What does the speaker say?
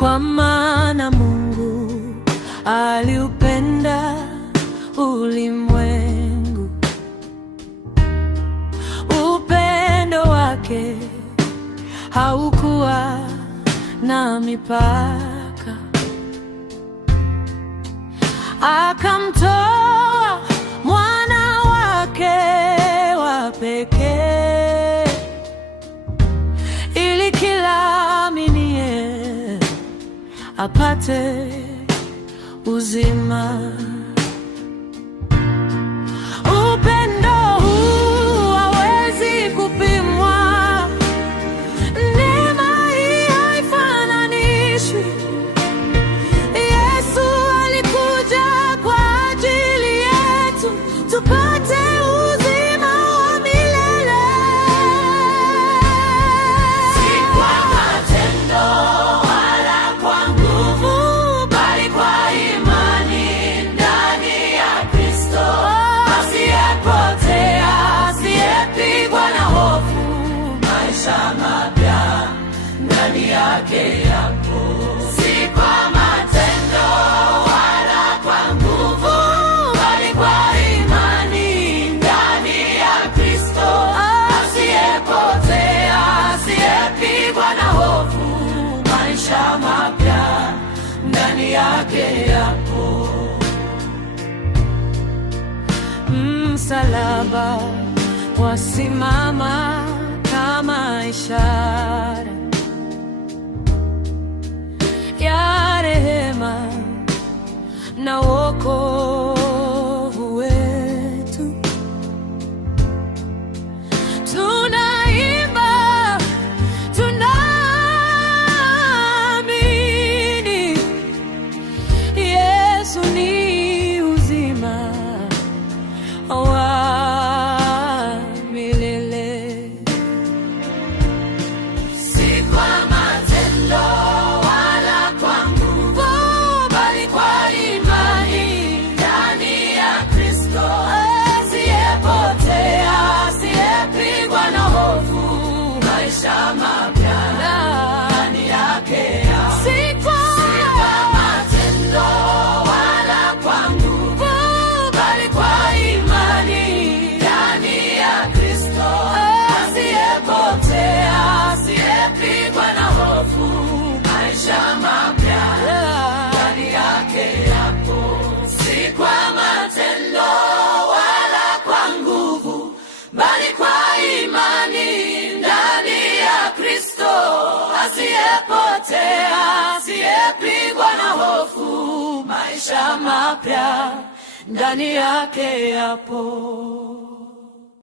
Kwa maana Mungu aliupenda ulimwengu, upendo wake haukuwa na mipaka, akamtoa mwana wake wa pekee, ili kila aaminie apate uzima. Upendo huu hawezi kupimwa, neema hii haifananishwi. Yesu alikuja kwa ajili yetu, tupate uzima wa milele. Si kwa matendo wala kwa nguvu, bali kwa imani ndani ya Kristo, asiyepotea, asiyepigwa na hofu. Maisha mapya ndani yake yapo. Si kwa matendo wala kwa nguvu, bali kwa imani ndani ya Kristo, asiyepotea, asiyepigwa na hofu. Maisha mapya ndani yake yapo. Msalaba wasimama kama ishara ya rehema na wokovu wetu. Tunaimba, tunaamini, Yesu ni uzima wa milele. Si kwa matendo wala kwa nguvu, bali kwa imani ndani ya Kristo, asiyepotea, asiyepigwa na hofu. Maisha mapya ndani yake yapo. Si kwa matendo wala kwa nguvu, bali kwa imani ndani ya Kristo, asiyepotea, asiyepigwa na hofu. Maisha mapya ndani yake yapo. Si kwa matendo wala kwa nguvu, bali kwa imani ndani ya Kristo, asiyepotea, asiyepigwa na hofu. Maisha mapya ndani yake yapo.